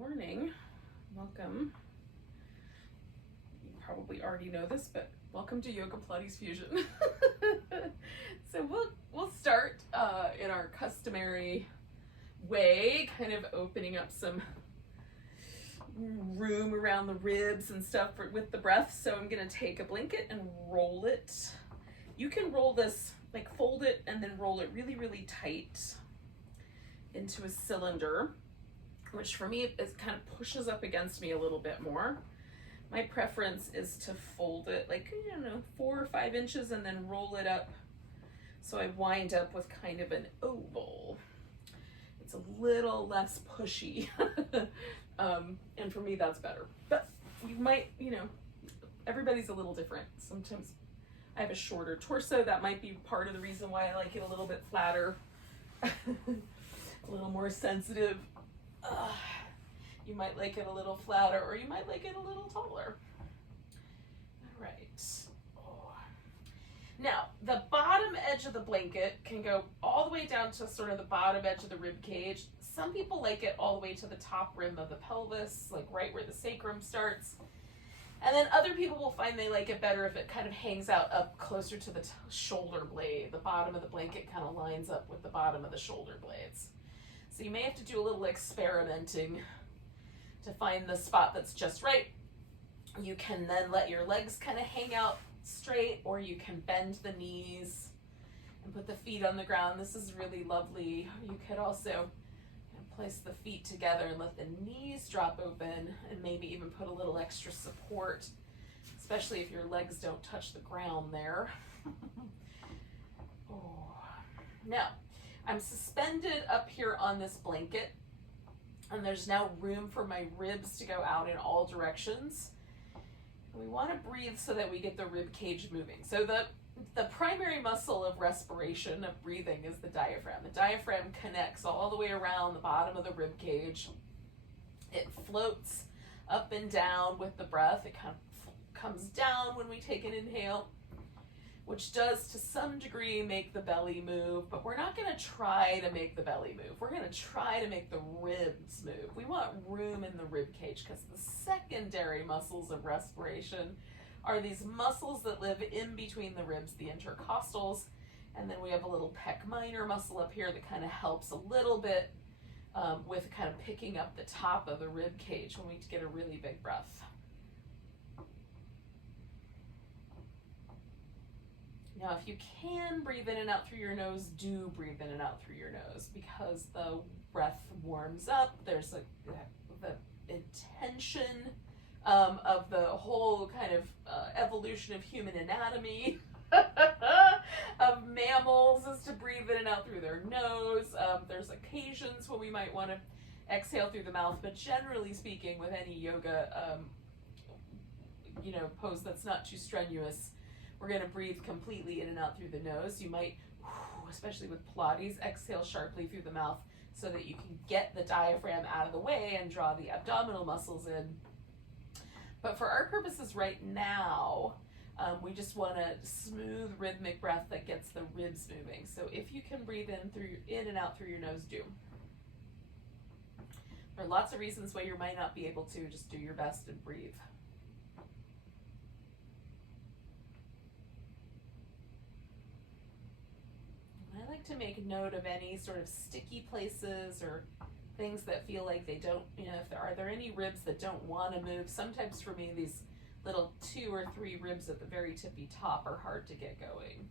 morning. Welcome. You probably already know this, but welcome to Yoga Pilates Fusion. So we'll start in our customary way, kind of opening up some room around the ribs and stuff with the breath. So I'm gonna take a blanket and roll it. You can roll this, like fold it and then roll it really, really tight into a cylinder, which for me is kind of pushes up against me a little bit more. My preference is to fold it like, 4 or 5 inches and then roll it up so I wind up with kind of an oval. It's a little less pushy. And for me that's better. But you might, everybody's a little different. Sometimes I have a shorter torso. That might be part of the reason why I like it a little bit flatter. A little more sensitive. You might like it a little flatter, or you might like it a little taller. All right. Now, the bottom edge of the blanket can go all the way down to sort of the bottom edge of the rib cage. Some people like it all the way to the top rim of the pelvis, like right where the sacrum starts. And then other people will find they like it better if it kind of hangs out up closer to the shoulder blade. The bottom of the blanket kind of lines up with the bottom of the shoulder blades. So you may have to do a little experimenting to find the spot that's just right. You can then let your legs kind of hang out straight, or you can bend the knees and put the feet on the ground. This is really lovely. You could also place the feet together and let the knees drop open, and maybe even put a little extra support, especially if your legs don't touch the ground there. Now, I'm suspended up here on this blanket, and there's now room for my ribs to go out in all directions. We want to breathe so that we get the rib cage moving. So the primary muscle of respiration, of breathing, is the diaphragm. The diaphragm connects all the way around the bottom of the rib cage. It floats up and down with the breath. It kind of comes down when we take an inhale, which does to some degree make the belly move, but we're not going to try to make the belly move. We're going to try to make the ribs move. We want room in the rib cage, because the secondary muscles of respiration are these muscles that live in between the ribs, the intercostals, and then we have a little pec minor muscle up here that kind of helps a little bit with kind of picking up the top of the rib cage when we get a really big breath. Now, if you can breathe in and out through your nose, do breathe in and out through your nose, because the breath warms up. There's the intention of the whole kind of evolution of human anatomy of mammals is to breathe in and out through their nose. There's occasions when we might want to exhale through the mouth, but generally speaking, with any yoga pose that's not too strenuous, we're going to breathe completely in and out through the nose. You might, especially with Pilates, exhale sharply through the mouth so that you can get the diaphragm out of the way and draw the abdominal muscles in. But for our purposes right now, we just want a smooth rhythmic breath that gets the ribs moving. So if you can breathe in and out through your nose, do. There are lots of reasons why you might not be able to. Just do your best and breathe. I like to make note of any sort of sticky places or things that feel like they don't, are there any ribs that don't want to move? Sometimes for me, these little 2 or 3 ribs at the very tippy top are hard to get going.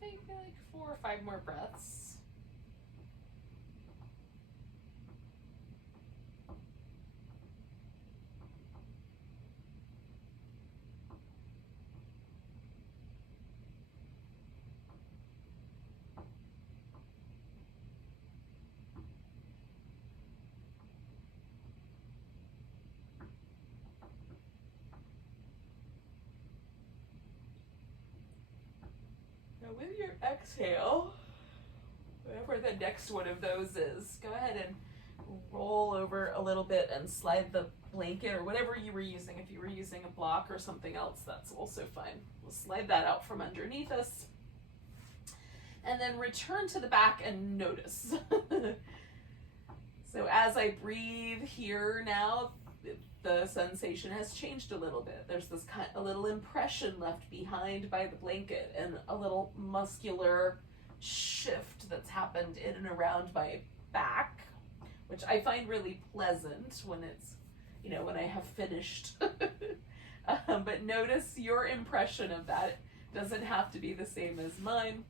We'll take like 4 or 5 more breaths. Now with your exhale, whatever the next one of those is, go ahead and roll over a little bit and slide the blanket or whatever you were using. If you were using a block or something else, that's also fine. We'll slide that out from underneath us. And then return to the back and notice. So as I breathe here now, the sensation has changed a little bit. There's this a little impression left behind by the blanket and a little muscular shift that's happened in and around my back, which I find really pleasant when it's, when I have finished. But notice your impression of that. It doesn't have to be the same as mine.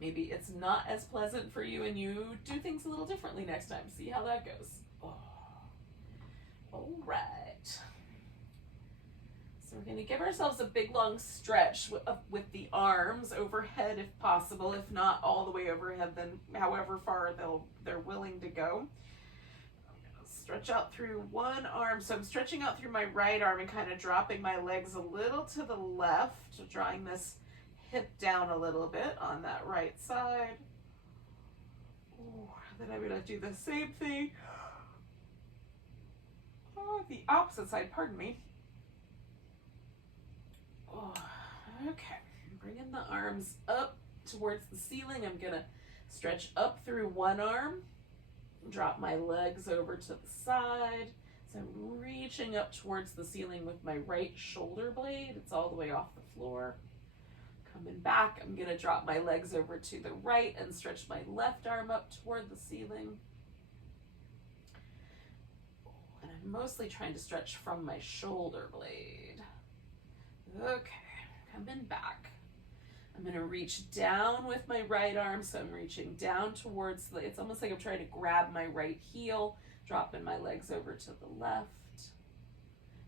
Maybe it's not as pleasant for you and you do things a little differently next time. See how that goes. Oh. All right. So we're going to give ourselves a big long stretch with the arms overhead if possible. If not all the way overhead, then however far they're willing to go. I'm going to stretch out through one arm. So I'm stretching out through my right arm and kind of dropping my legs a little to the left, drawing this hip down a little bit on that right side. Ooh, then I'm going to do the same thing. Oh, the opposite side, pardon me. Oh, okay, bringing the arms up towards the ceiling. I'm gonna stretch up through one arm, drop my legs over to the side. So I'm reaching up towards the ceiling with my right shoulder blade. It's all the way off the floor. Coming back, I'm gonna drop my legs over to the right and stretch my left arm up toward the ceiling. And I'm mostly trying to stretch from my shoulder blade. Okay, coming back. I'm gonna reach down with my right arm, so I'm reaching down towards it's almost like I'm trying to grab my right heel, dropping my legs over to the left.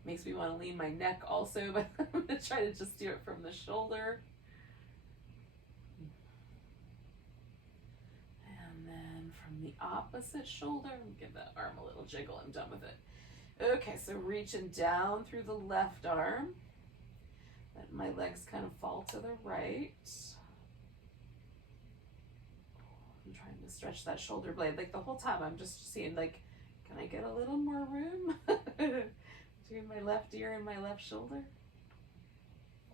Makes me want to lean my neck also, but I'm gonna try to just do it from the shoulder. And then from the opposite shoulder, give that arm a little jiggle, I'm done with it. Okay, so reaching down through the left arm. Let my legs kind of fall to the right. I'm trying to stretch that shoulder blade. Like the whole time I'm just seeing like, can I get a little more room between my left ear and my left shoulder?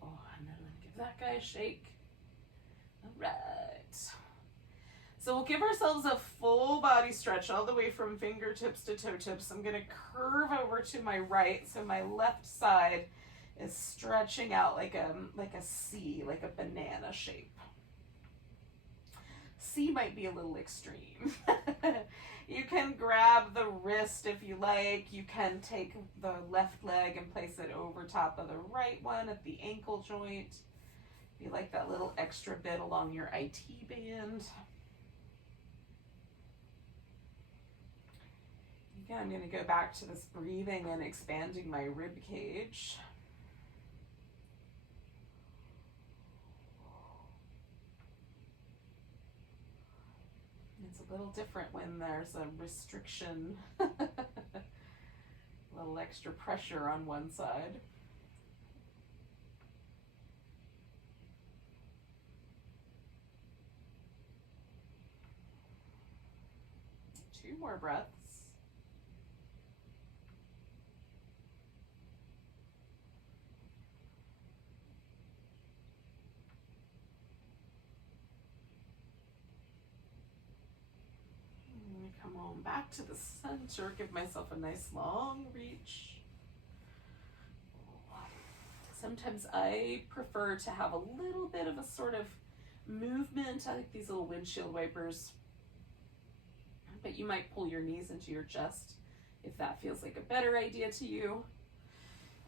Oh, and then give that guy a shake. All right. So we'll give ourselves a full body stretch all the way from fingertips to toe tips. I'm gonna curve over to my right, so my left side is stretching out like a C, like a banana shape. C might be a little extreme. You can grab the wrist if you like. You can take the left leg and place it over top of the right one at the ankle joint. If you like that little extra bit along your IT band. Again, I'm going to go back to this breathing and expanding my rib cage. It's a little different when there's a restriction, a little extra pressure on one side. Two more breaths. Come on back to the center, give myself a nice long reach. Sometimes I prefer to have a little bit of a sort of movement. I like these little windshield wipers, but you might pull your knees into your chest if that feels like a better idea to you.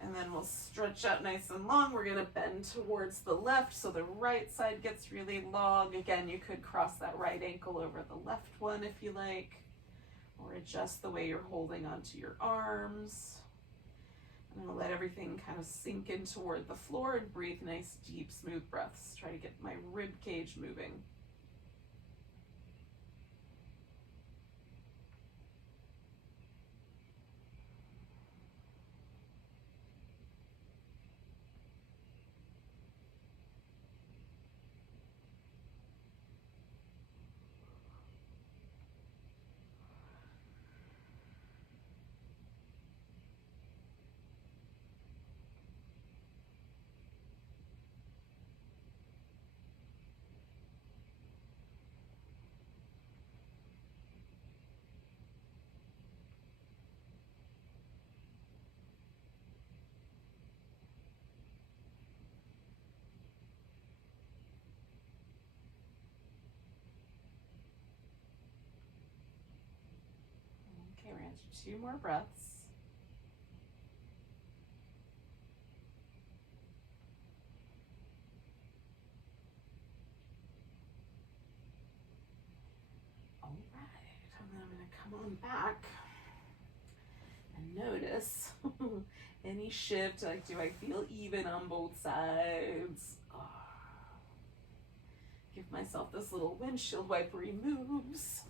And then we'll stretch out nice and long. We're gonna bend towards the left so the right side gets really long. Again, you could cross that right ankle over the left one if you like, or adjust the way you're holding onto your arms. I'm gonna let everything kind of sink in toward the floor and breathe nice, deep, smooth breaths. Try to get my rib cage moving. Okay, we're gonna do 2 more breaths. All right, and then I'm gonna come on back and notice any shift. Like, do I feel even on both sides? Oh. Give myself this little windshield wipery moves.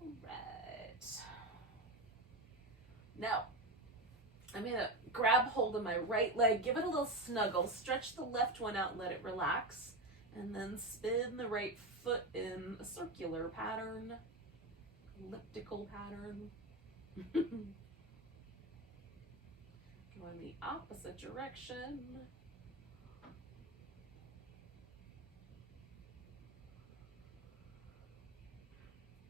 All right. Now, I'm gonna grab hold of my right leg, give it a little snuggle, stretch the left one out, let it relax, and then spin the right foot in a circular pattern, elliptical pattern. Go in the opposite direction.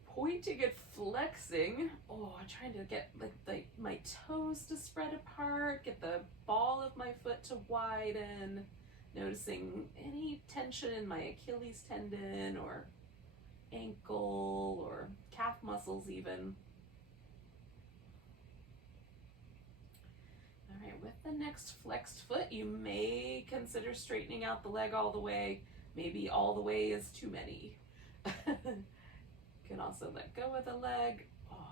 Pointing and flexing. Oh, I'm trying to get like my toes to spread apart, get the ball of my foot to widen, noticing any tension in my Achilles tendon or ankle or calf muscles even. All right, with the next flexed foot, you may consider straightening out the leg all the way. Maybe all the way is too many. You can also let go of the leg. Oh. All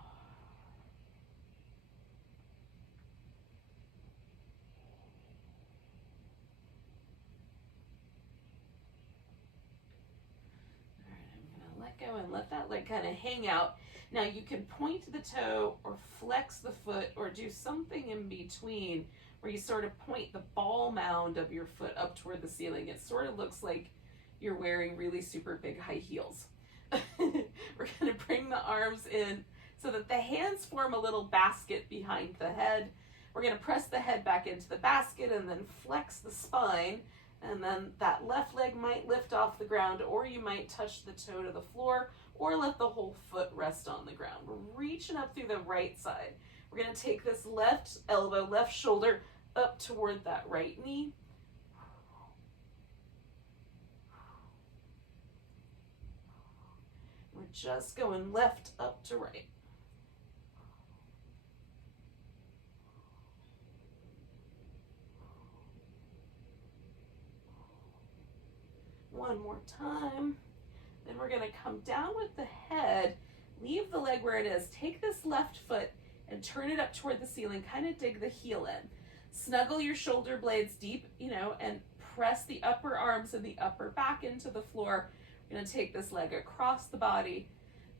right, I'm gonna let go and let that leg kind of hang out. Now you can point the toe or flex the foot or do something in between where you sort of point the ball mound of your foot up toward the ceiling. It sort of looks like you're wearing really super big high heels. We're going to bring the arms in so that the hands form a little basket behind the head. We're going to press the head back into the basket and then flex the spine. And then that left leg might lift off the ground, or you might touch the toe to the floor, or let the whole foot rest on the ground. We're reaching up through the right side. We're going to take this left elbow, left shoulder up toward that right knee. We're just going left up to right. One more time. Then we're going to come down with the head, leave the leg where it is. Take this left foot and turn it up toward the ceiling. Kind of dig the heel in. Snuggle your shoulder blades deep, and press the upper arms and the upper back into the floor. We're going to take this leg across the body,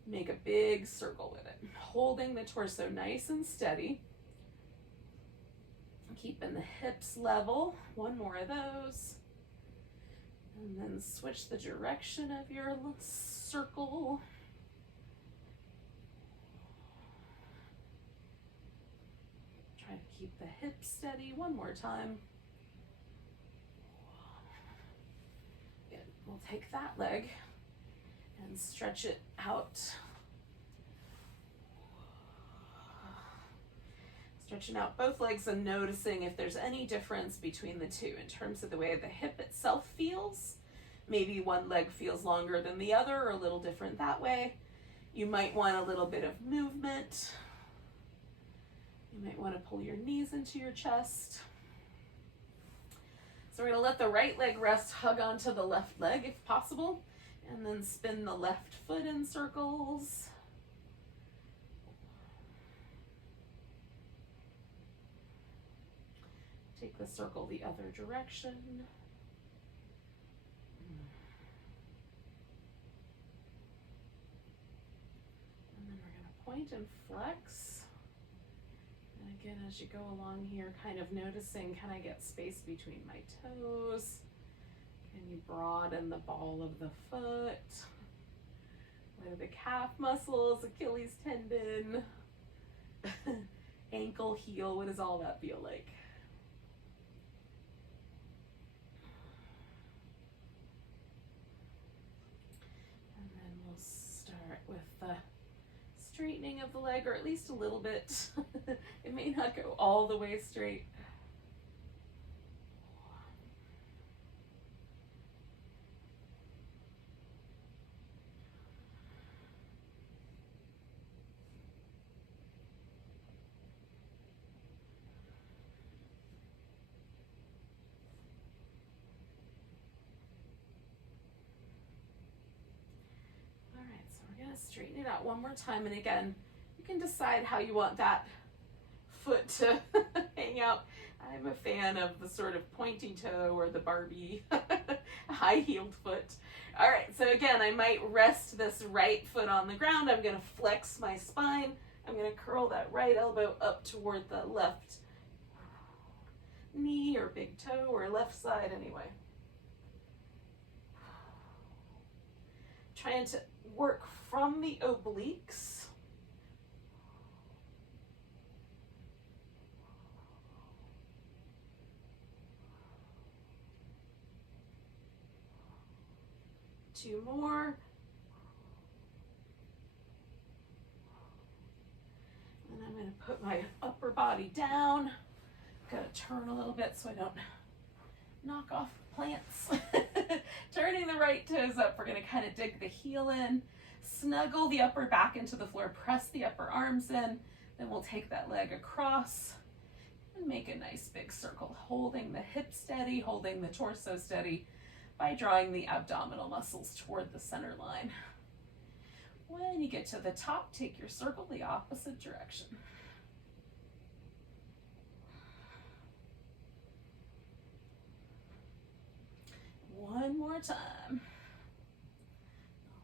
make a big circle with it, holding the torso nice and steady. Keeping the hips level. One more of those. And then switch the direction of your circle. Try to keep the hips steady. One more time. Good. We'll take that leg and stretch it out. Stretching out both legs and noticing if there's any difference between the two in terms of the way the hip itself feels. Maybe one leg feels longer than the other or a little different that way. You might want a little bit of movement. You might want to pull your knees into your chest. So we're going to let the right leg rest, hug onto the left leg if possible, and then spin the left foot in circles. Take the circle the other direction. And then we're going to point and flex. And again, as you go along here, kind of noticing, can I get space between my toes? Can you broaden the ball of the foot? What are the calf muscles, Achilles tendon, ankle, heel? What does all that feel like? And then we'll start with the straightening of the leg, or at least a little bit. It may not go all the way straight. Straighten it out one more time, and again, you can decide how you want that foot to hang out. I'm a fan of the sort of pointy toe or the Barbie high-heeled foot. All right, so again, I might rest this right foot on the ground. I'm going to flex my spine. I'm going to curl that right elbow up toward the left knee or big toe or left side anyway. Trying to work from the obliques. Two more. And I'm going to put my upper body down. I'm going to turn a little bit so I don't knock off plants. Turning the right toes up, we're going to kind of dig the heel in, snuggle the upper back into the floor, press the upper arms in, then we'll take that leg across and make a nice big circle, holding the hip steady, holding the torso steady by drawing the abdominal muscles toward the center line. When you get to the top, take your circle the opposite direction. One more time.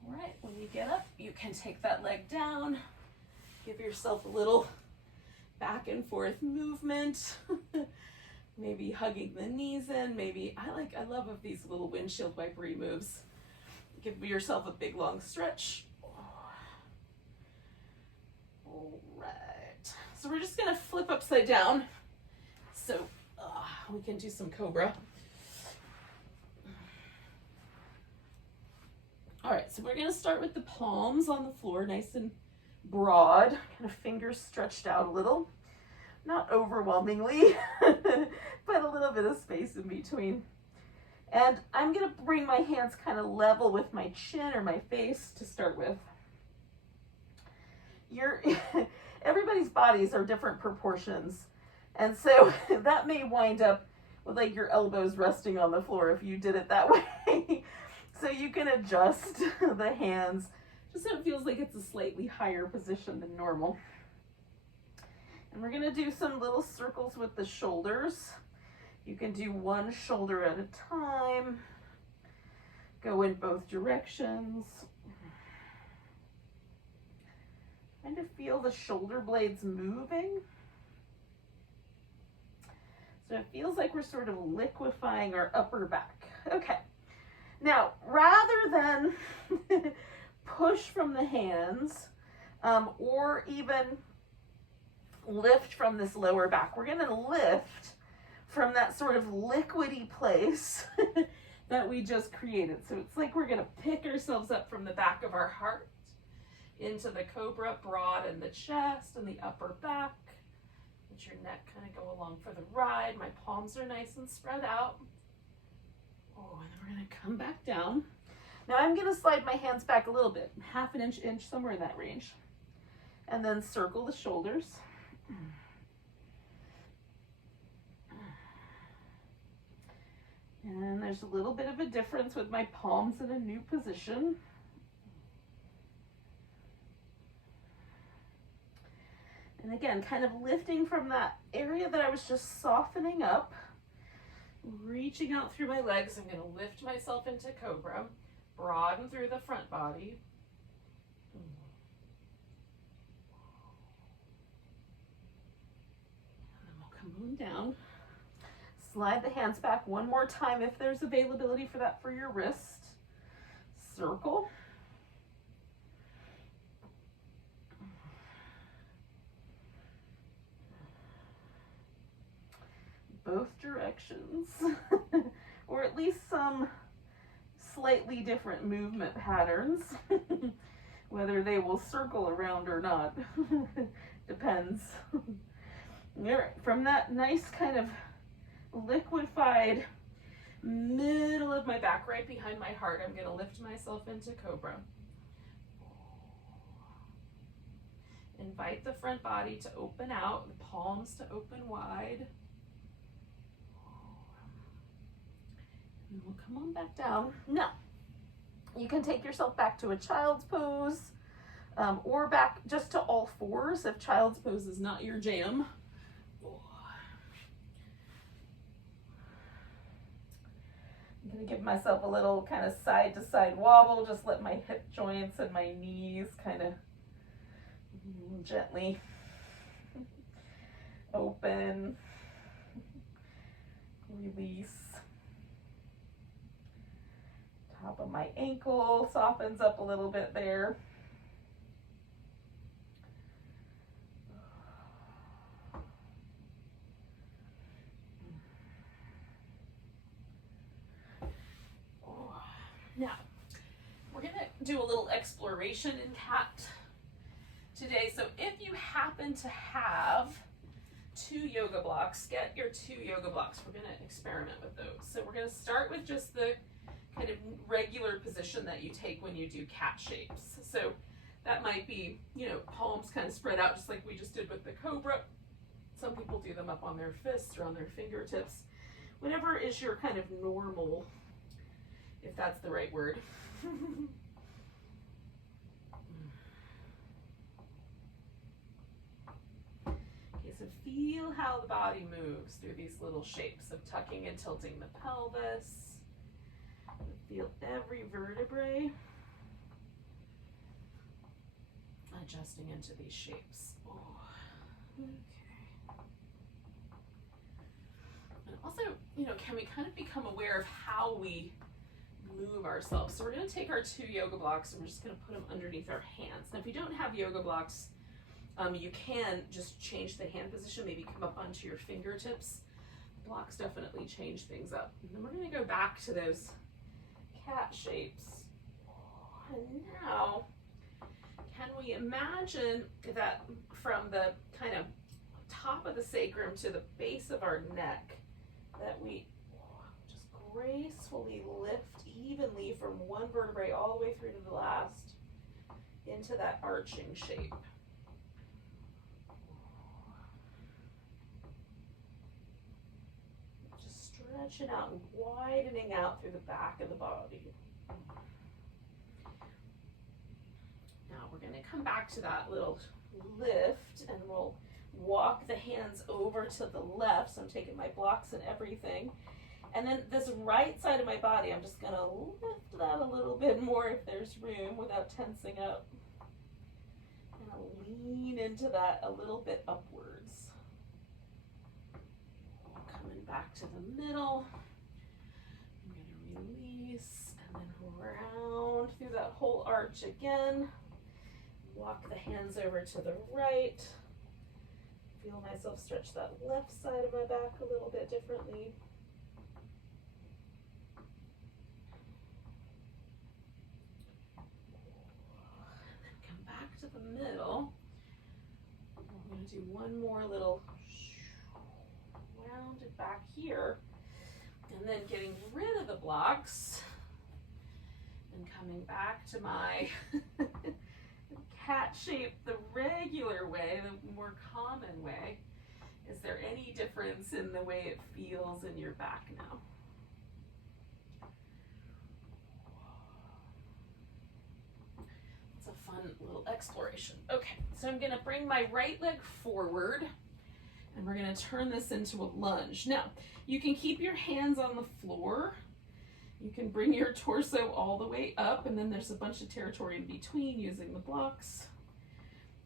All right, when you get up, you can take that leg down, give yourself a little back and forth movement. Maybe hugging the knees in, maybe, I love of these little windshield wipery moves. Give yourself a big long stretch. All right, so we're just gonna flip upside down. So we can do some Cobra. All right, so we're gonna start with the palms on the floor, nice and broad, kind of fingers stretched out a little. Not overwhelmingly, but a little bit of space in between. And I'm gonna bring my hands kind of level with my chin or my face to start with. Everybody's bodies are different proportions. And so that may wind up with like your elbows resting on the floor if you did it that way. So you can adjust the hands just so it feels like it's a slightly higher position than normal. And we're gonna do some little circles with the shoulders. You can do one shoulder at a time. Go in both directions. Kind of feel the shoulder blades moving. So it feels like we're sort of liquefying our upper back. Okay. Now, rather than push from the hands or even lift from this lower back, we're going to lift from that sort of liquidy place that we just created. So it's like we're going to pick ourselves up from the back of our heart into the Cobra, broaden the chest and the upper back. Let your neck kind of go along for the ride. My palms are nice and spread out. Oh, and then we're going to come back down. Now I'm going to slide my hands back a little bit, half an inch, somewhere in that range. And then circle the shoulders. And there's a little bit of a difference with my palms in a new position. And again, kind of lifting from that area that I was just softening up, reaching out through my legs. I'm going to lift myself into Cobra, broaden through the front body. And then we'll come on down. Slide the hands back one more time if there's availability for that for your wrist. Circle. Both directions, or at least some slightly different movement patterns. Whether they will circle around or not depends. All right, from that nice kind of liquefied middle of my back, right behind my heart, I'm going to lift myself into Cobra. Invite the front body to open out, the palms to open wide. And we'll come on back down. Now, you can take yourself back to a child's pose, or back just to all fours if child's pose is not your jam. I'm going to give myself a little kind of side to side wobble, just let my hip joints and my knees kind of gently open, release. Top of my ankle softens up a little bit there. Now, we're going to do a little exploration in cat today. So if you happen to have 2 yoga blocks, get your 2 yoga blocks. We're going to experiment with those. So we're going to start with just the kind of regular position that you take when you do cat shapes. So that might be, palms kind of spread out just like we just did with the Cobra. Some people do them up on their fists or on their fingertips. Whatever is your kind of normal, if that's the right word. Okay, so feel how the body moves through these little shapes of tucking and tilting the pelvis. Feel every vertebrae adjusting into these shapes. Oh, okay. And also, can we kind of become aware of how we move ourselves? So we're going to take our 2 yoga blocks and we're just going to put them underneath our hands. Now, if you don't have yoga blocks, you can just change the hand position, maybe come up onto your fingertips. Blocks definitely change things up. And then we're going to go back to those cat shapes. And now, can we imagine that from the kind of top of the sacrum to the base of our neck, that we just gracefully lift evenly from one vertebrae all the way through to the last into that arching shape. Stretching out and widening out through the back of the body. Now we're going to come back to that little lift and we'll walk the hands over to the left. So I'm taking my blocks and everything. And then this right side of my body, I'm just going to lift that a little bit more if there's room without tensing up. And I'll lean into that a little bit upwards. Back to the middle. I'm going to release and then round through that whole arch again. Walk the hands over to the right. Feel myself stretch that left side of my back a little bit differently. And then come back to the middle. We're going to do one more little rounded back here, and then getting rid of the blocks and coming back to my cat shape the regular way, the more common way. Is there any difference in the way it feels in your back now? That's a fun little exploration. Okay, so I'm gonna bring my right leg forward and we're gonna turn this into a lunge. Now, you can keep your hands on the floor. You can bring your torso all the way up, and then there's a bunch of territory in between using the blocks.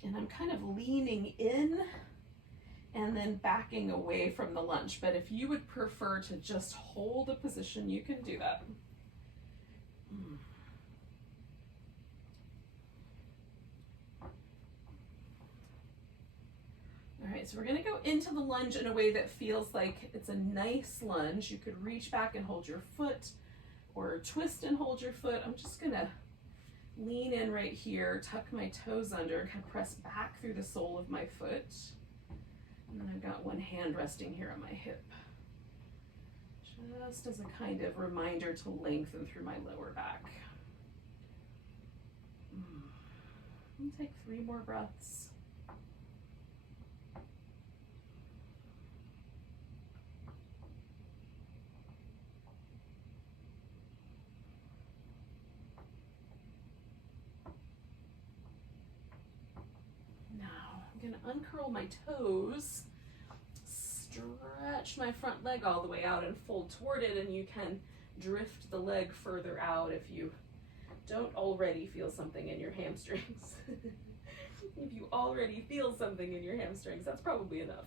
And I'm kind of leaning in and then backing away from the lunge. But if you would prefer to just hold a position, you can do that. All right, so we're gonna go into the lunge in a way that feels like it's a nice lunge. You could reach back and hold your foot, or twist and hold your foot. I'm just gonna lean in right here, tuck my toes under, and kind of press back through the sole of my foot. And then I've got one hand resting here on my hip, just as a kind of reminder to lengthen through my lower back. And take 3 more breaths. I'm gonna uncurl my toes, stretch my front leg all the way out and fold toward it, and you can drift the leg further out if you don't already feel something in your hamstrings. If you already feel something in your hamstrings, that's probably enough.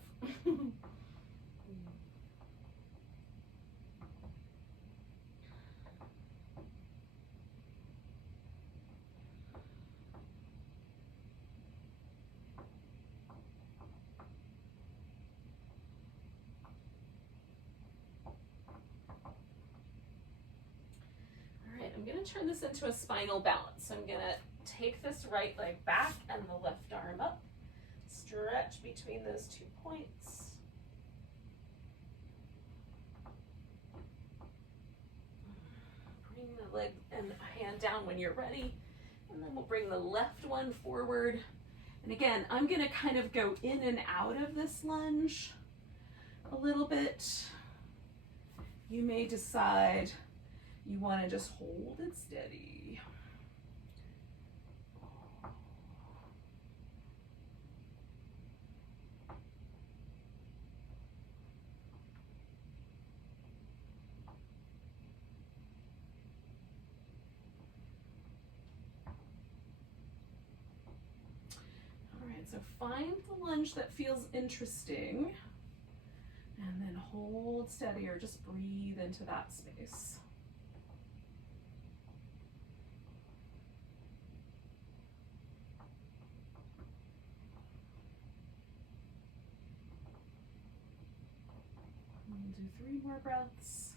I'm going to turn this into a spinal balance. So I'm going to take this right leg back and the left arm up. Stretch between those 2 points. Bring the leg and hand down when you're ready. And then we'll bring the left one forward. And again, I'm going to kind of go in and out of this lunge a little bit. You may decide you want to just hold it steady. All right, so find the lunge that feels interesting and then hold steady, or just breathe into that space. We'll do 3 more breaths.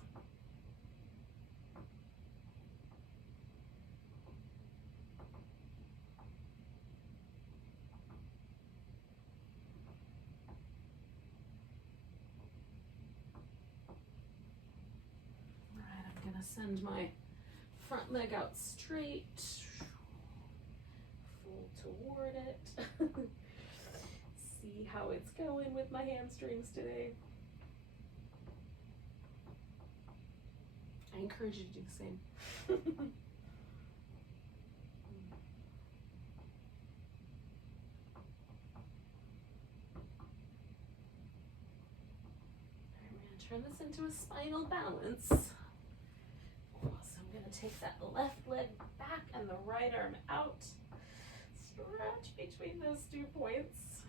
All right, I'm going to send my front leg out straight. Fold toward it. See how it's going with my hamstrings today. I encourage you to do the same. We're going to turn this into a spinal balance. So I'm going to take that left leg back and the right arm out. Stretch between those 2 points.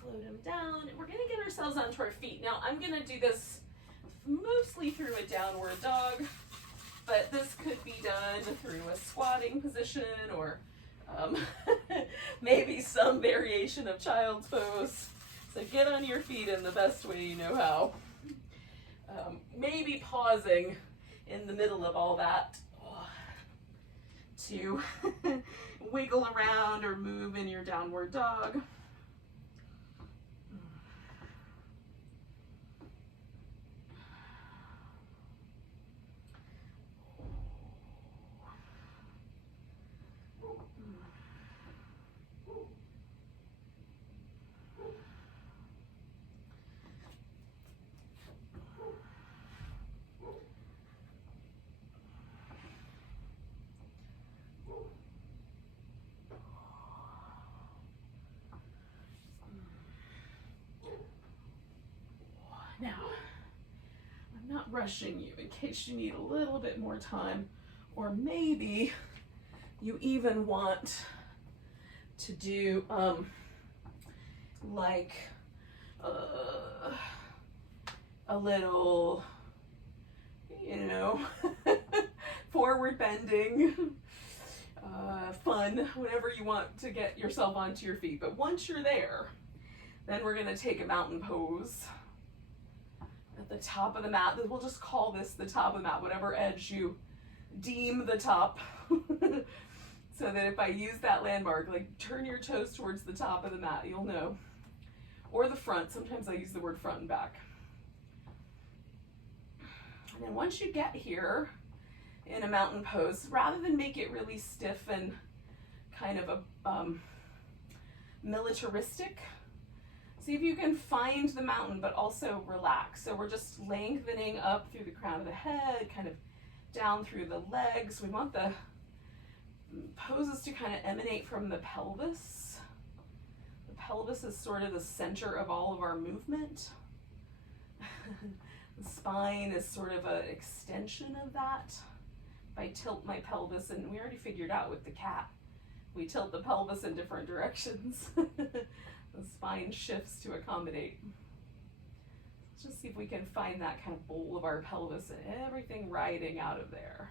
Float them down. We're going to get ourselves onto our feet. Now I'm going to do this mostly through a downward dog, but this could be done through a squatting position, or maybe some variation of child's pose. So get on your feet in the best way you know how. Maybe pausing in the middle of all that to wiggle around or move in your downward dog. refreshing you in case you need a little bit more time, or maybe you even want to do like a little, you know, forward bending, fun, whatever you want to get yourself onto your feet. But once you're there, then we're going to take a mountain pose at the top of the mat. We'll just call this the top of the mat, whatever edge you deem the top. So that if I use that landmark, like turn your toes towards the top of the mat, you'll know. Or the front. Sometimes I use the word front and back. And then once you get here in a mountain pose, rather than make it really stiff and kind of a militaristic, see if you can find the mountain but also relax. So we're just lengthening up through the crown of the head, kind of down through the legs. We want the poses to kind of emanate from the pelvis. The pelvis is sort of the center of all of our movement. The spine is sort of an extension of that. If I tilt my pelvis, and we already figured out with the cat, we tilt the pelvis in different directions. The spine shifts to accommodate. Let's just see if we can find that kind of bowl of our pelvis and everything riding out of there.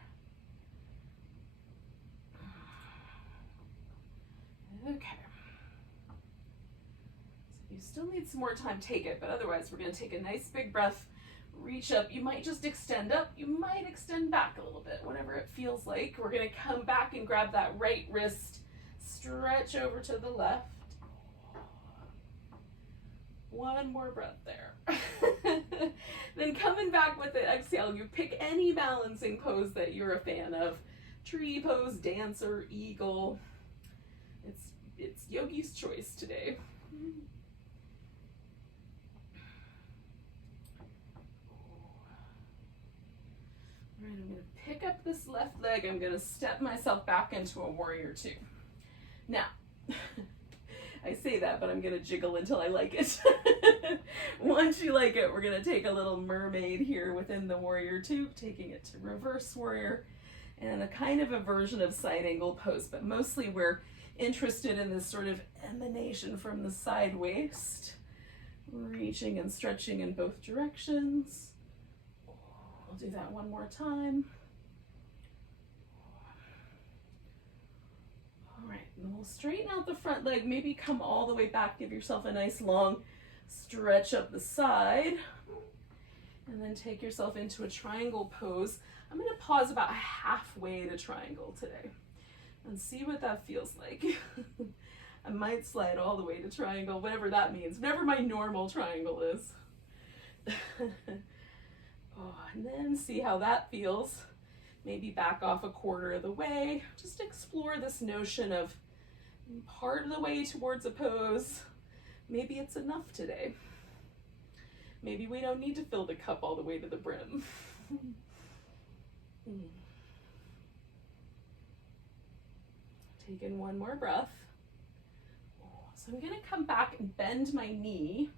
Okay. So if you still need some more time, take it, but otherwise we're going to take a nice big breath, reach up. You might just extend up, you might extend back a little bit, whatever it feels like. We're going to come back and grab that right wrist, stretch over to the left. One more breath there. Then coming back with the exhale, you pick any balancing pose that you're a fan of. Tree pose, dancer, eagle. It's yogi's choice today. All right, I'm going to pick up this left leg. I'm going to step myself back into a warrior two. Now, I say that, but I'm going to jiggle until I like it. Once you like it, we're going to take a little mermaid here within the warrior two, taking it to reverse warrior, and a kind of a version of side angle pose, but mostly we're interested in this sort of emanation from the side waist, reaching and stretching in both directions. We'll do that one more time. All right, and we'll straighten out the front leg, maybe come all the way back, give yourself a nice long stretch up the side, and then take yourself into a triangle pose. I'm going to pause about halfway to triangle today and see what that feels like. I might slide all the way to triangle, whatever that means, whatever my normal triangle is. Oh, and then see how that feels. Maybe back off a quarter of the way. Just explore this notion of part of the way towards a pose. Maybe it's enough today. Maybe we don't need to fill the cup all the way to the brim. Take in one more breath. So I'm going to come back and bend my knee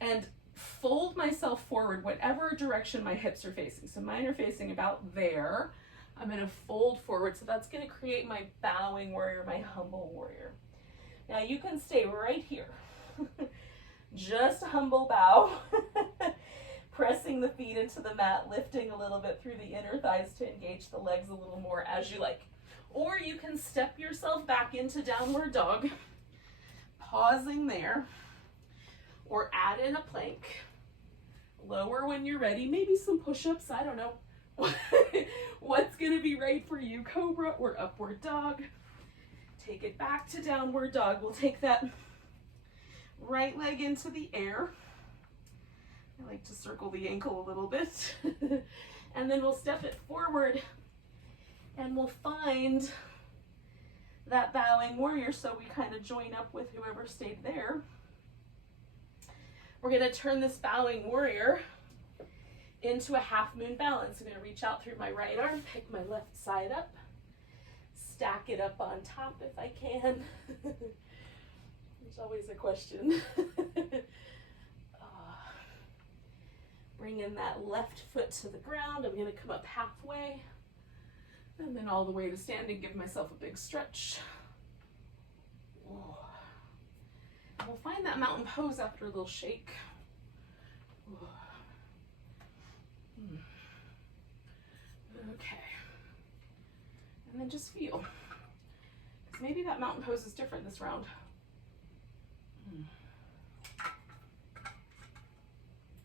and fold myself forward whatever direction my hips are facing. So mine are facing about there. I'm going to fold forward. So that's going to create my bowing warrior, my humble warrior. Now you can stay right here. Just a humble bow. Pressing the feet into the mat, lifting a little bit through the inner thighs to engage the legs a little more as you like. Or you can step yourself back into downward dog, pausing there, or add in a plank. Lower when you're ready, maybe some push-ups, I don't know. What's gonna be right for you, Cobra or upward dog. Take it back to downward dog. We'll take that right leg into the air. I like to circle the ankle a little bit. And then we'll step it forward and we'll find that bowing warrior, so we kind of join up with whoever stayed there. We're going to turn this bowing warrior into a half moon balance. I'm going to reach out through my right arm, pick my left side up, stack it up on top if I can. There's always a question. Bring in that left foot to the ground. I'm going to come up halfway and then all the way to standing. Give myself a big stretch. We'll find that mountain pose after a little shake. Okay. And then just feel. 'Cause maybe that mountain pose is different this round.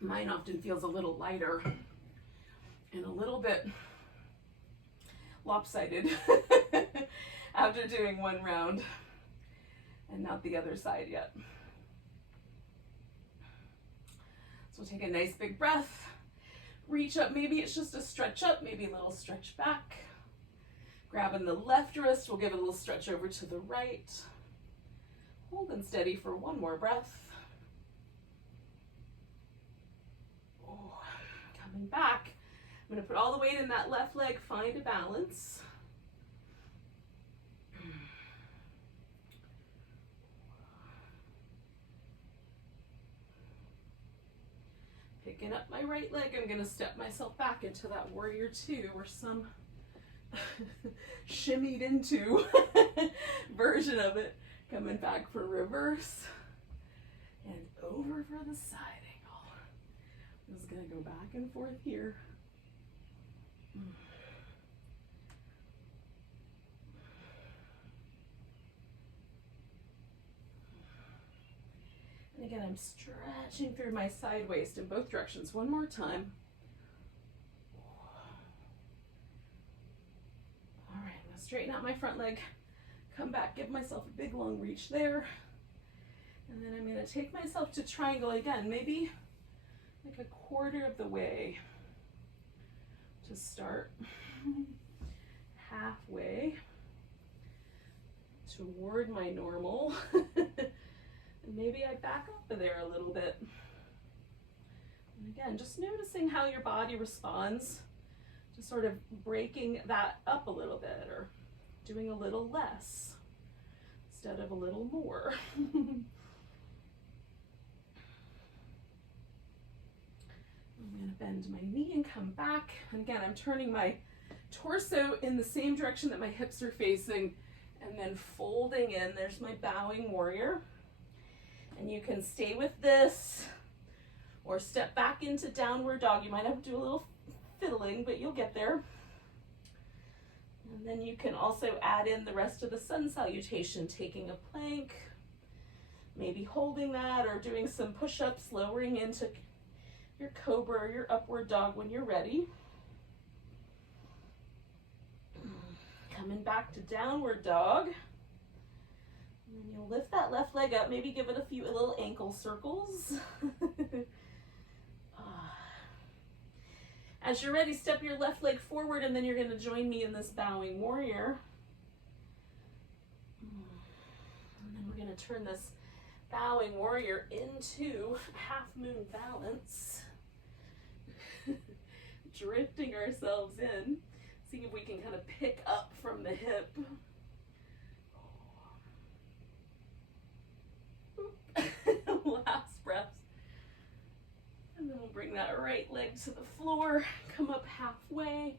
Mine often feels a little lighter and a little bit lopsided after doing one round and not the other side yet. So we'll take a nice big breath, reach up, maybe it's just a stretch up, maybe a little stretch back. Grabbing the left wrist, we'll give it a little stretch over to the right. Holding steady for one more breath. Coming back, I'm going to put all the weight in that left leg, find a balance. Picking up my right leg, I'm going to step myself back into that warrior two or some shimmied into version of it. Coming back for reverse and over for the side angle. I'm just going to go back and forth here. And again, I'm stretching through my side waist in both directions. One more time. All right, I'm going to straighten out my front leg. Come back, give myself a big long reach there. And then I'm going to take myself to triangle again, maybe like a quarter of the way to start. Halfway toward my normal. And maybe I back up there a little bit. And again, just noticing how your body responds to sort of breaking that up a little bit or doing a little less instead of a little more. I'm going to bend my knee and come back. And again, I'm turning my torso in the same direction that my hips are facing and then folding in. There's my bowing warrior. And you can stay with this or step back into downward dog. You might have to do a little fiddling, but you'll get there. And then you can also add in the rest of the sun salutation, taking a plank, maybe holding that or doing some push-ups, lowering into your Cobra or your upward dog when you're ready. Coming back to downward dog. And then you'll lift that left leg up, maybe give it a few little ankle circles. As you're ready, step your left leg forward and then you're going to join me in this bowing warrior. And then we're going to turn this bowing warrior into half moon balance. Drifting ourselves in, seeing if we can kind of pick up from the hip. Last breath. And then we'll bring that right leg to the floor, come up halfway,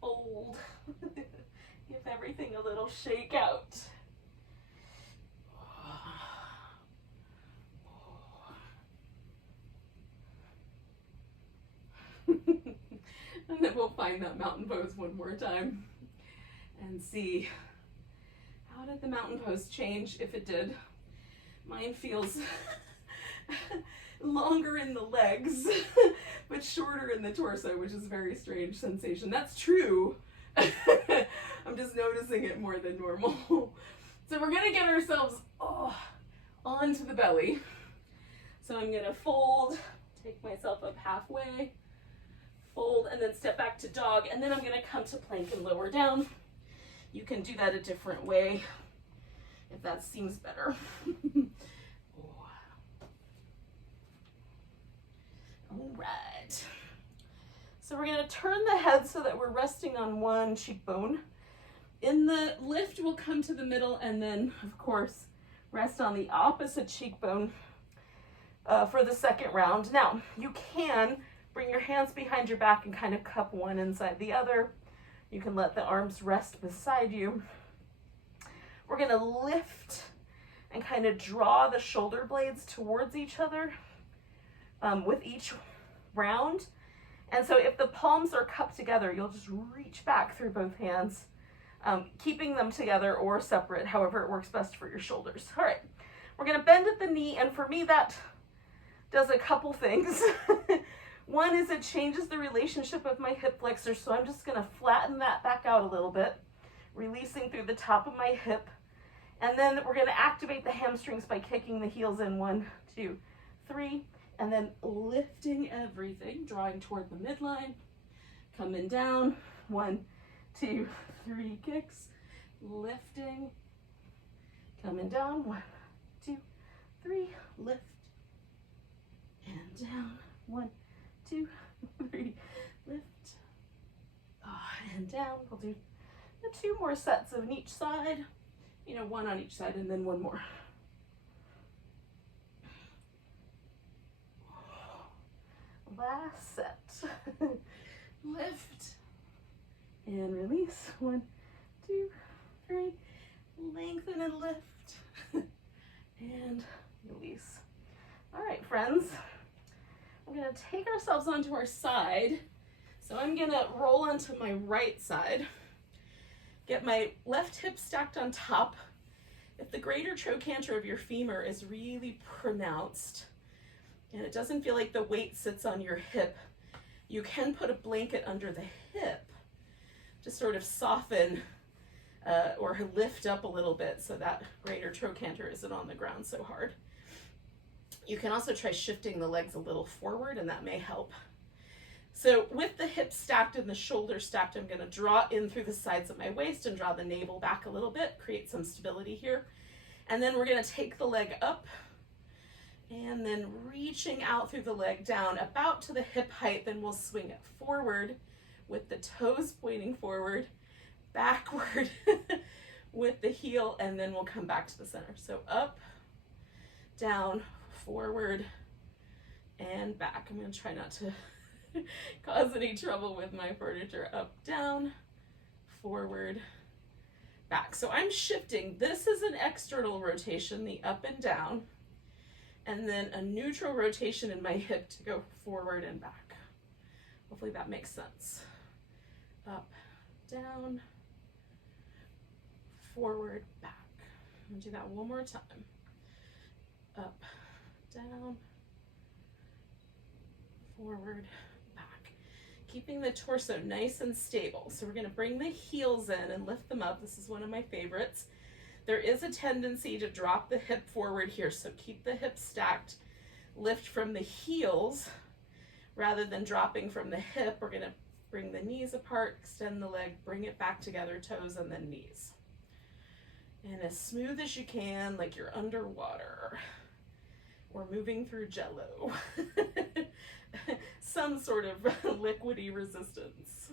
fold, give everything a little shake out. And then we'll find that mountain pose one more time and see how did the mountain pose change, if it did. Mine feels longer in the legs, but shorter in the torso, which is a very strange sensation. That's true. I'm just noticing it more than normal. So we're gonna get ourselves onto the belly. So I'm gonna fold, take myself up halfway, fold, and then step back to dog, and then I'm gonna come to plank and lower down. You can do that a different way if that seems better. All right. So we're going to turn the head so that we're resting on one cheekbone. In the lift, we'll come to the middle and then, of course, rest on the opposite cheekbone. for the second round. Now, you can bring your hands behind your back and kind of cup one inside the other. You can let the arms rest beside you. We're gonna lift and kind of draw the shoulder blades towards each other with each round. And so if the palms are cupped together, you'll just reach back through both hands, keeping them together or separate, however it works best for your shoulders. All right, we're gonna bend at the knee, and for me that does a couple things. One is it changes the relationship of my hip flexors, so I'm just gonna flatten that back out a little bit, releasing through the top of my hip. And then we're gonna activate the hamstrings by kicking the heels in, 1, 2, 3, and then lifting everything, drawing toward the midline, coming down, 1, 2, 3 kicks, lifting, coming down, 1, 2, 3, lift, and down, 1, 2, 3, lift, and down. We'll do 2 more sets of each side, 1 on each side, and then 1 more. Last set. Lift and release. 1, 2, 3. Lengthen and lift and release. All right, friends. We're gonna take ourselves onto our side. So I'm gonna roll onto my right side. Get my left hip stacked on top. If the greater trochanter of your femur is really pronounced and it doesn't feel like the weight sits on your hip, you can put a blanket under the hip to sort of soften or lift up a little bit so that greater trochanter isn't on the ground so hard. You can also try shifting the legs a little forward, and that may help. So with the hips stacked and the shoulders stacked, I'm gonna draw in through the sides of my waist and draw the navel back a little bit, create some stability here. And then we're gonna take the leg up and then reaching out through the leg down about to the hip height, then we'll swing it forward with the toes pointing forward, backward with the heel, and then we'll come back to the center. So up, down, forward, and back. I'm gonna try not to cause any trouble with my furniture. Up, down, forward, back. So I'm shifting. This is an external rotation, the up and down, and then a neutral rotation in my hip to go forward and back. Hopefully that makes sense. Up, down, forward, back. I'm gonna do that one more time. Up, down, forward, back. Keeping the torso nice and stable. So we're gonna bring the heels in and lift them up. This is one of my favorites. There is a tendency to drop the hip forward here, so keep the hips stacked. Lift from the heels rather than dropping from the hip. We're gonna bring the knees apart, extend the leg, bring it back together, toes and then knees. And as smooth as you can, like you're underwater or moving through jello. Some sort of liquidy resistance.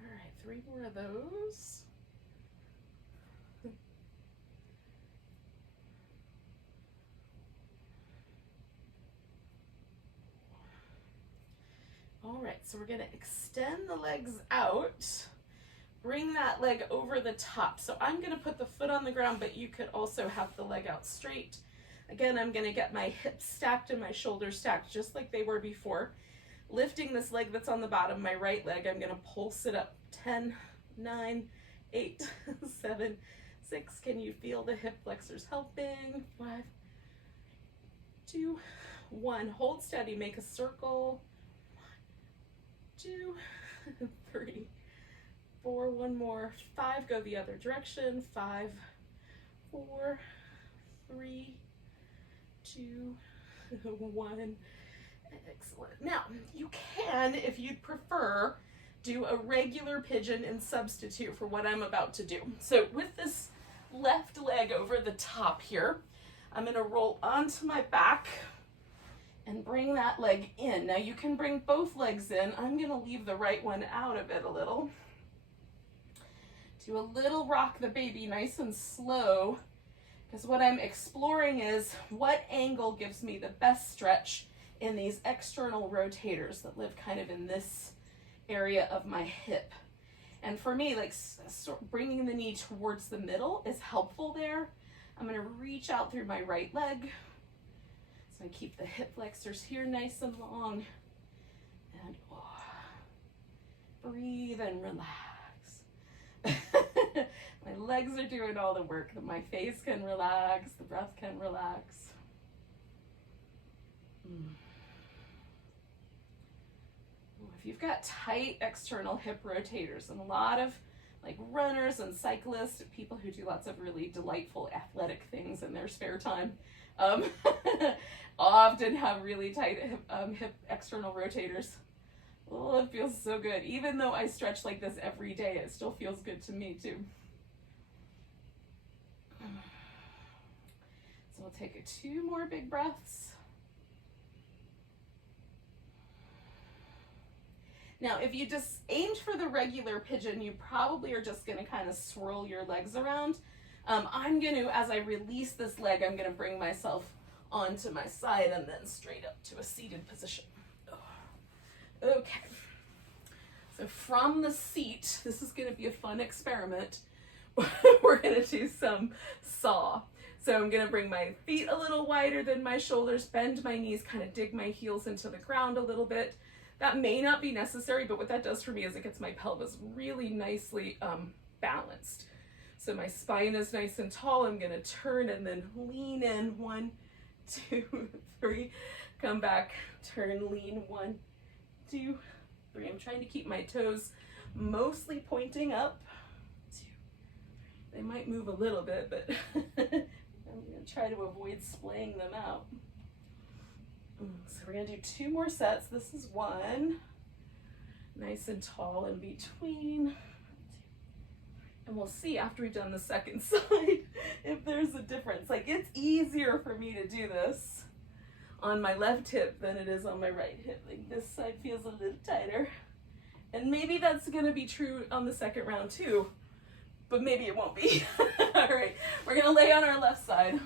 All right, 3 more of those. All right, so we're gonna extend the legs out, bring that leg over the top. So I'm gonna put the foot on the ground, but you could also have the leg out straight. Again, I'm gonna get my hips stacked and my shoulders stacked just like they were before. Lifting this leg that's on the bottom, my right leg, I'm gonna pulse it up. 10, 9, 8, 7, 6. Can you feel the hip flexors helping? 5, 2, 1. Hold steady, make a circle. 2, 3, 4, 1 more, 5, go the other direction, 5, 4, 3, 2, 1, excellent. Now, you can, if you'd prefer, do a regular pigeon and substitute for what I'm about to do. So with this left leg over the top here, I'm gonna roll onto my back and bring that leg in. Now you can bring both legs in. I'm going to leave the right one out of it a little. Do a little rock the baby nice and slow, because what I'm exploring is what angle gives me the best stretch in these external rotators that live kind of in this area of my hip. And for me, like bringing the knee towards the middle is helpful there. I'm going to reach out through my right leg. So I keep the hip flexors here nice and long. And breathe and relax. My legs are doing all the work. My face can relax. The breath can relax. If you've got tight external hip rotators, and a lot of like runners and cyclists, people who do lots of really delightful athletic things in their spare time, often have really tight hip external rotators. Oh, it feels so good. Even though I stretch like this every day, it still feels good to me too. So we'll take 2 more big breaths. Now, if you just aimed for the regular pigeon, you probably are just going to kind of swirl your legs around. I'm going to, as I release this leg, I'm going to bring myself onto my side and then straight up to a seated position. Okay. So from the seat, this is going to be a fun experiment. We're going to do some saw. So I'm going to bring my feet a little wider than my shoulders, bend my knees, kind of dig my heels into the ground a little bit. That may not be necessary, but what that does for me is it gets my pelvis really nicely balanced. So my spine is nice and tall. I'm going to turn and then lean in. 1, 2, 3. Come back, turn, lean. 1, 2, 3. I'm trying to keep my toes mostly pointing up. 2. They might move a little bit, but I'm going to try to avoid splaying them out. So we're going to do 2 more sets. This is 1. Nice and tall in between. And we'll see after we've done the second side if there's a difference. Like, it's easier for me to do this on my left hip than it is on my right hip. Like, this side feels a little tighter. And maybe that's going to be true on the second round too, but maybe it won't be. All right, we're going to lay on our left side.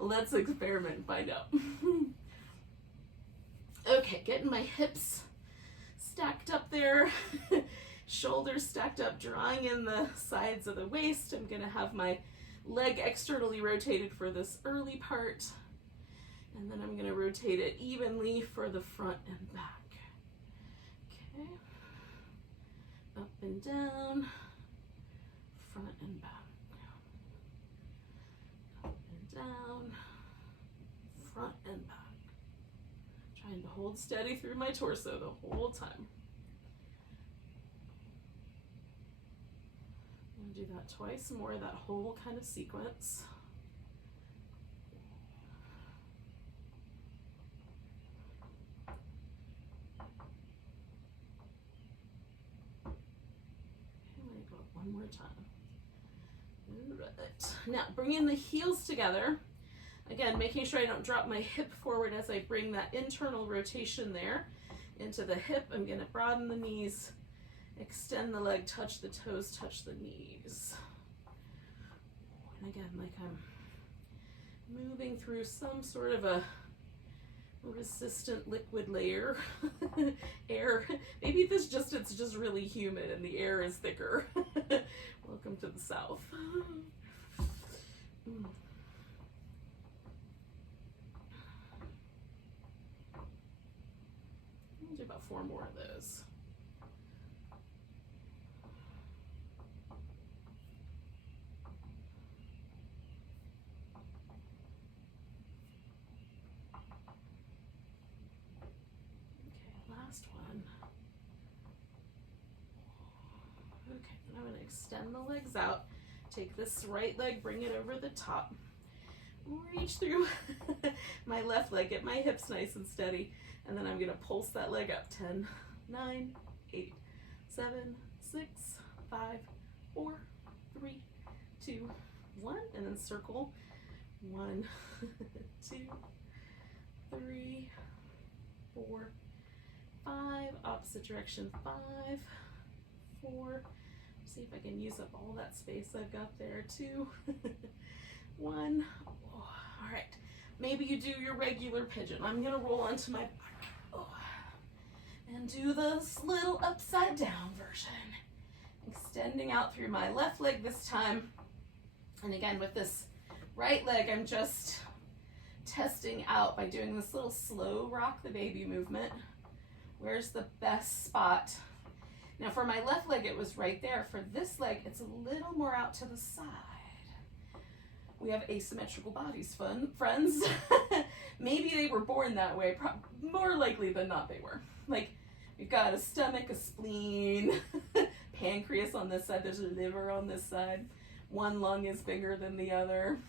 Let's experiment and find out. Okay, getting my hips stacked up there, shoulders stacked up, drawing in the sides of the waist. I'm going to have my leg externally rotated for this early part, and then I'm going to rotate it evenly for the front and back. Okay, up and down, front and back, up and down, front and back. Trying to hold steady through my torso the whole time. I'm going to do that twice more, that whole kind of sequence. Okay, let me go up one more time. All right. Now, bringing the heels together. Again, making sure I don't drop my hip forward as I bring that internal rotation there into the hip. I'm going to broaden the knees, extend the leg, touch the toes, touch the knees. And again, like I'm moving through some sort of a resistant liquid layer. Air. Maybe it's just really humid and the air is thicker. Welcome to the South. Do about 4 more of those. Okay, last one. Okay, I'm going to extend the legs out. Take this right leg, bring it over the top. Reach through my left leg, get my hips nice and steady. And then I'm going to pulse that leg up. 10, 9, 8, 7, 6, 5, 4, 3, 2, 1. And then circle. 1, 2, 3, 4, 5, opposite direction, 5, 4, see if I can use up all that space I've got there, 2, 1, oh, all right. Maybe you do your regular pigeon. I'm gonna roll onto my back, oh, and do this little upside down version. Extending out through my left leg this time. And again, with this right leg, I'm just testing out by doing this little slow rock the baby movement. Where's the best spot? Now for my left leg, it was right there. For this leg, it's a little more out to the side. We have asymmetrical bodies, friends. Maybe they were born that way. More likely than not they were. Like, we've got a stomach, a spleen, pancreas on this side, there's a liver on this side. One lung is bigger than the other.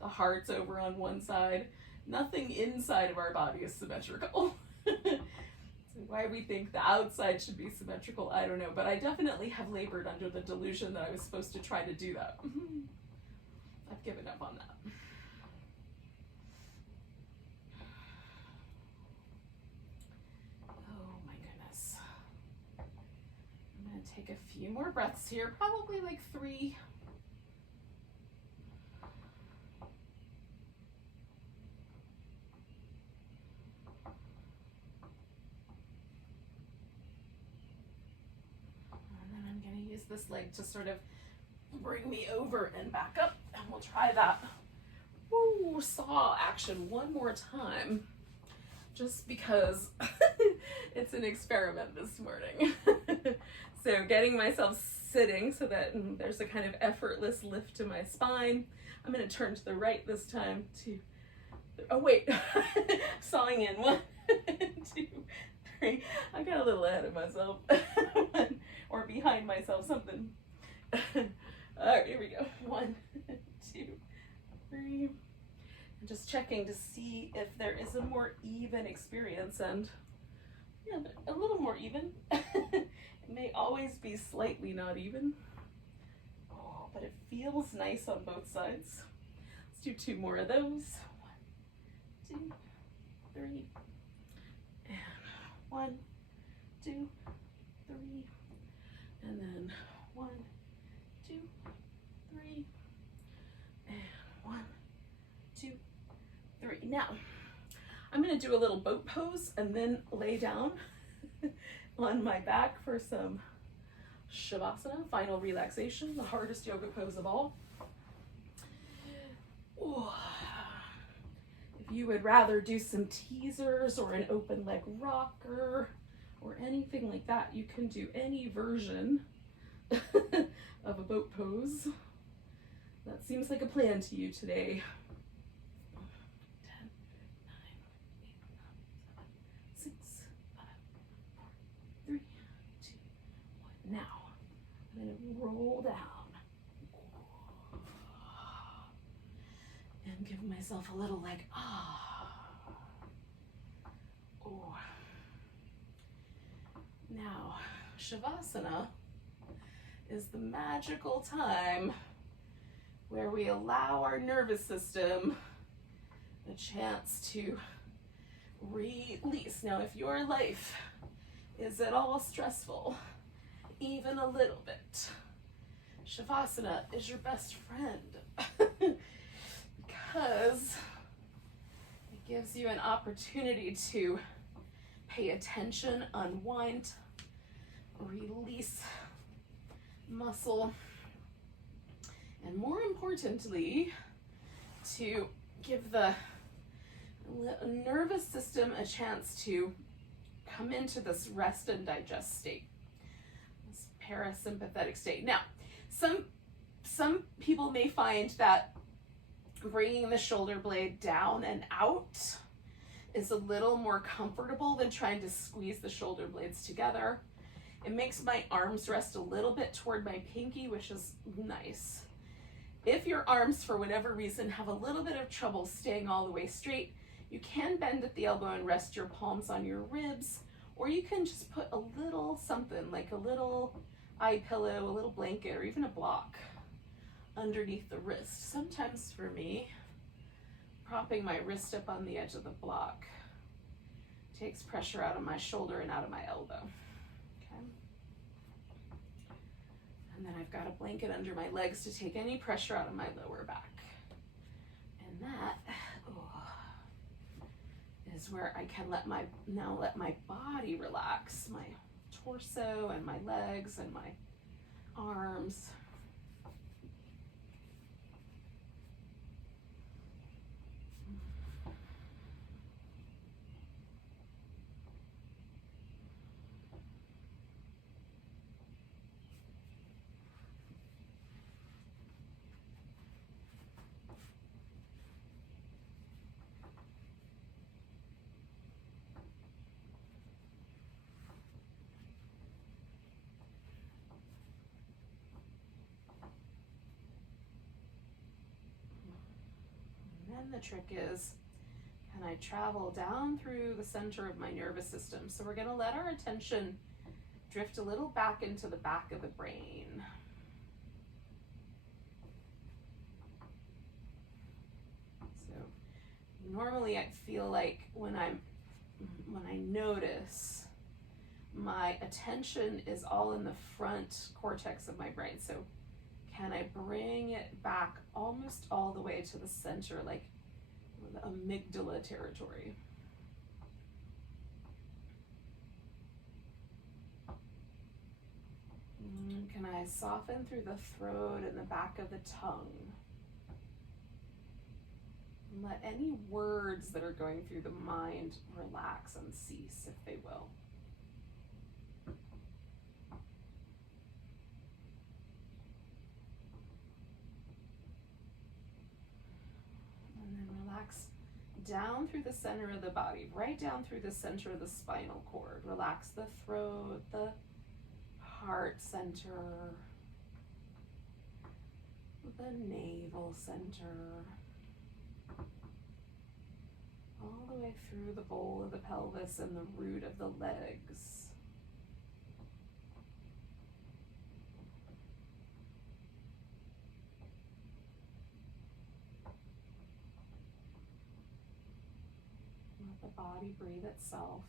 The heart's over on one side. Nothing inside of our body is symmetrical. So why we think the outside should be symmetrical, I don't know. But I definitely have labored under the delusion that I was supposed to try to do that. I've given up on that. Oh my goodness. I'm going to take a few more breaths here, probably like 3. Use this leg to sort of bring me over and back up, and we'll try that saw action one more time, just because it's an experiment this morning. So getting myself sitting so that there's a kind of effortless lift to my spine. I'm going to turn to the right this time. Oh wait, sawing in 1, 2, 3. I got a little ahead of myself. Or behind myself, something. All right, here we go. 1, 2, 3. I'm just checking to see if there is a more even experience, and yeah, a little more even. It may always be slightly not even, but it feels nice on both sides. Let's do 2 more of those. 1, 2, 3, and 1, 2, 3. And then 1, 2, 3, and 1, 2, 3. Now, I'm going to do a little boat pose and then lay down on my back for some Shavasana, final relaxation, the hardest yoga pose of all. Ooh. If you would rather do some teasers or an open leg rocker, or anything like that, you can do any version of a boat pose. That seems like a plan to you today. 10, 9, 8, 7, 6, 5, 4, 3, 2, 1. Now, I'm going to roll down and give myself a little like, Oh. Now, Shavasana is the magical time where we allow our nervous system a chance to release. Now, if your life is at all stressful, even a little bit, Shavasana is your best friend because it gives you an opportunity to pay attention, unwind, release muscle, and more importantly, to give the nervous system a chance to come into this rest and digest state, this parasympathetic state. Now, some people may find that bringing the shoulder blade down and out is a little more comfortable than trying to squeeze the shoulder blades together. It makes my arms rest a little bit toward my pinky, which is nice. If your arms, for whatever reason, have a little bit of trouble staying all the way straight, you can bend at the elbow and rest your palms on your ribs, or you can just put a little something, like a little eye pillow, a little blanket, or even a block underneath the wrist. Sometimes for me, propping my wrist up on the edge of the block Takes pressure out of my shoulder and out of my elbow. Okay. And then I've got a blanket under my legs to take any pressure out of my lower back. And that is where I can let my body relax, my torso and my legs and my arms. And the trick is, can I travel down through the center of my nervous system? So we're going to let our attention drift a little back into the back of the brain. So normally I feel like when I notice, my attention is all in the front cortex of my brain. So can I bring it back almost all the way to the center, like the amygdala territory? Can I soften through the throat and the back of the tongue? And let any words that are going through the mind relax and cease if they will. Relax down through the center of the body, right down through the center of the spinal cord. Relax the throat, the heart center, the navel center, all the way through the bowl of the pelvis and the root of the legs. Let the body breathe itself.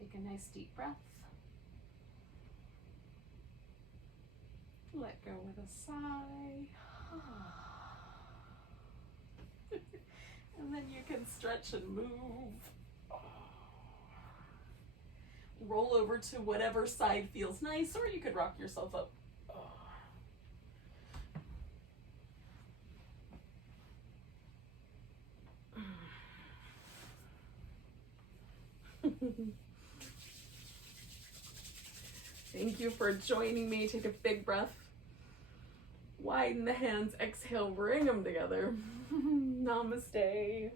Take a nice deep breath. Let go with a sigh. And then you can stretch and move. Roll over to whatever side feels nice, or you could rock yourself up. Thank you for joining me. Take a big breath. Widen the hands. Exhale, bring them together. Namaste.